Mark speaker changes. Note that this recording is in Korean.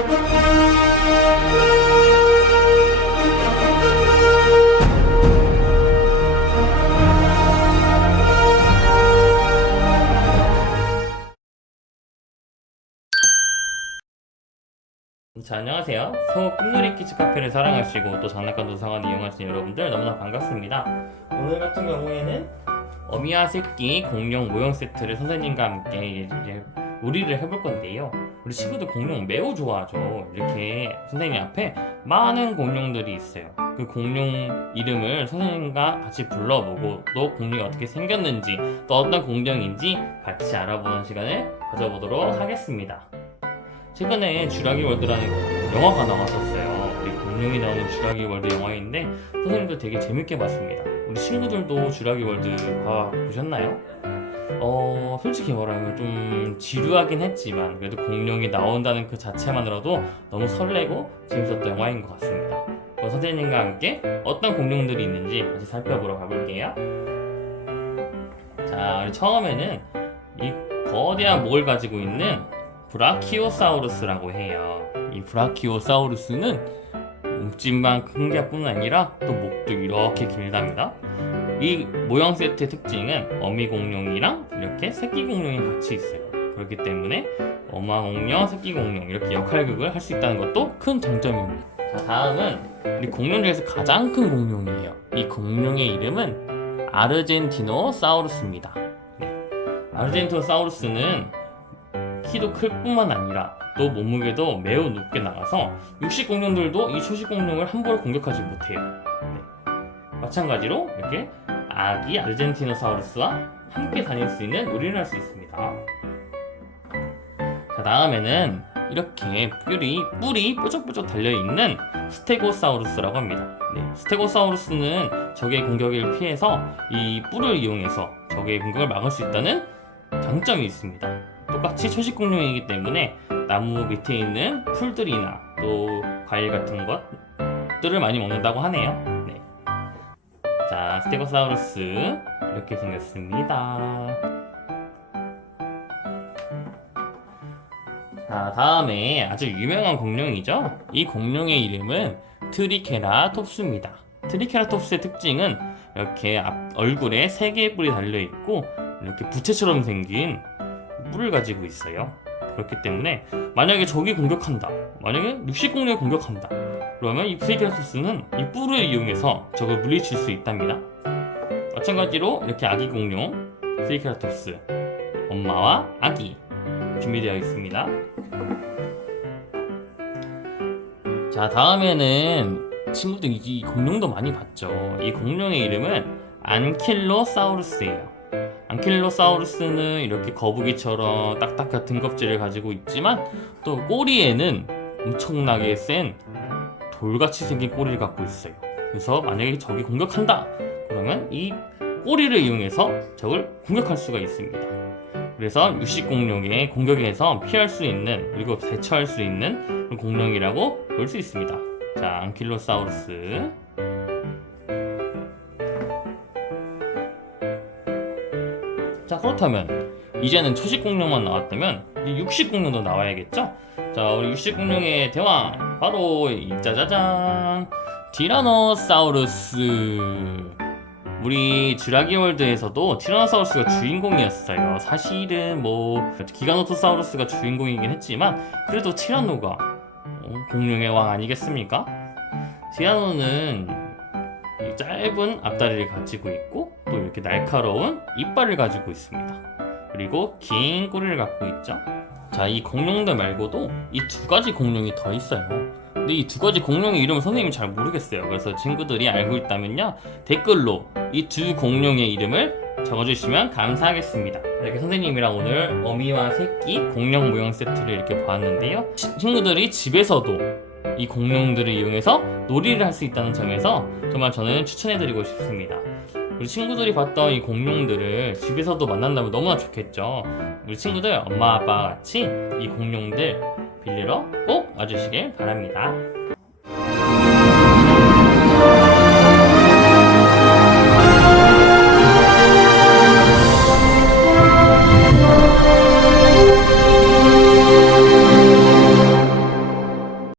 Speaker 1: 자 안녕하세요. 서울 꿈놀이 키즈 카페를 사랑하시고 또 장난감 도서관 이용하시는 여러분들 너무나 반갑습니다. 오늘 같은 경우에는 어미와 새끼 공룡 모형 세트를 선생님과 함께 이제 놀이를 해볼 건데요 우리 친구들 공룡 매우 좋아하죠 이렇게 선생님 앞에 많은 공룡들이 있어요 그 공룡 이름을 선생님과 같이 불러보고 또 공룡이 어떻게 생겼는지 또 어떤 공룡인지 같이 알아보는 시간을 가져보도록 하겠습니다 최근에 쥐라기 월드라는 영화가 나왔었어요. 우리 공룡이 나오는 쥐라기 월드 영화인데 선생님도 되게 재밌게 봤습니다. 우리 친구들도 쥐라기 월드 봐 보셨나요? 어 솔직히 말하면 좀 지루하긴 했지만 그래도 공룡이 나온다는 그 자체만으로도 너무 설레고 재밌었던 영화인 것 같습니다. 그럼 선생님과 함께 어떤 공룡들이 있는지 같이 살펴보러 가볼게요. 자 우리 처음에는 이 거대한 목을 가지고 있는 브라키오사우루스라고 해요. 이 브라키오사우루스는 몸집만 큰 게뿐 아니라 또 목도 이렇게 길답니다. 이 모형 세트의 특징은 어미 공룡이랑 이렇게 새끼 공룡이 같이 있어요. 그렇기 때문에 엄마 공룡, 새끼 공룡 이렇게 역할극을 할 수 있다는 것도 큰 장점입니다. 자, 다음은 우리 공룡 중에서 가장 큰 공룡이에요. 이 공룡의 이름은 아르젠티노사우루스입니다. 네. 아르젠티노사우루스는 키도 클 뿐만 아니라 또 몸무게도 매우 높게 나가서 육식 공룡들도 이 초식 공룡을 함부로 공격하지 못해요. 네. 마찬가지로 이렇게 아기 아르젠티노사우루스와 함께 다닐 수 있는 놀이를 할 수 있습니다. 자 다음에는 이렇게 뿔이 뿔이 뾰족뾰족 달려 있는 스테고사우루스라고 합니다. 네, 스테고사우루스는 적의 공격을 피해서 이 뿔을 이용해서 적의 공격을 막을 수 있다는 장점이 있습니다. 똑같이 초식 공룡이기 때문에 나무 밑에 있는 풀들이나 또 과일 같은 것들을 많이 먹는다고 하네요. 네. 자, 스테고사우루스 이렇게 생겼습니다. 자, 다음에 아주 유명한 공룡이죠. 이 공룡의 이름은 트리케라톱스입니다. 트리케라톱스의 특징은 이렇게 앞, 얼굴에 세 개의 뿔이 달려 있고 이렇게 부채처럼 생긴 뿔을 가지고 있어요. 그렇기 때문에 만약에 적이 공격한다. 만약에 육식 공룡이 공격한다. 그러면 이 트리케라톱스는 이 뿔을 이용해서 적을 물리칠 수 있답니다. 마찬가지로 이렇게 아기 공룡 트리케라톱스 엄마와 아기 준비되어 있습니다. 자 다음에는 친구들 이 공룡도 많이 봤죠. 이 공룡의 이름은 안킬로사우루스예요. 안킬로사우루스는 이렇게 거북이처럼 딱딱한 등껍질을 가지고 있지만 또 꼬리에는 엄청나게 센 돌같이 생긴 꼬리를 갖고 있어요. 그래서 만약에 적이 공격한다 그러면 이 꼬리를 이용해서 적을 공격할 수가 있습니다. 그래서 육식 공룡의 공격에서 피할 수 있는 그리고 대처할 수 있는 공룡이라고 볼 수 있습니다. 자, 안킬로사우루스. 자, 그렇다면 이제는 초식 공룡만 나왔다면 이 육식 공룡도 나와야겠죠? 자, 우리 육식 공룡의 대왕 바로 이 짜자잔 티라노사우루스. 우리 쥐라기 월드에서도 티라노사우루스가 주인공이었어요. 사실은 뭐 기가노토사우루스가 주인공이긴 했지만 그래도 티라노가 어, 공룡의 왕 아니겠습니까? 티라노는 이 짧은 앞다리를 가지고 있고 또 이렇게 날카로운 이빨을 가지고 있습니다. 그리고 긴 꼬리를 갖고 있죠. 자, 이 공룡들 말고도 이 두 가지 공룡이 더 있어요. 근데 이 두 가지 공룡의 이름을 선생님이 잘 모르겠어요. 그래서 친구들이 알고 있다면요 댓글로 이 두 공룡의 이름을 적어주시면 감사하겠습니다. 이렇게 선생님이랑 오늘 어미와 새끼 공룡 모형 세트를 이렇게 보았는데요. 치- 친구들이 집에서도 이 공룡들을 이용해서 놀이를 할 수 있다는 점에서 정말 저는 추천해드리고 싶습니다. 우리 친구들이 봤던 이 공룡들을 집에서도 만난다면 너무나 좋겠죠. 우리 친구들 엄마 아빠 같이 이 공룡들 빌리러 꼭 와주시길 바랍니다.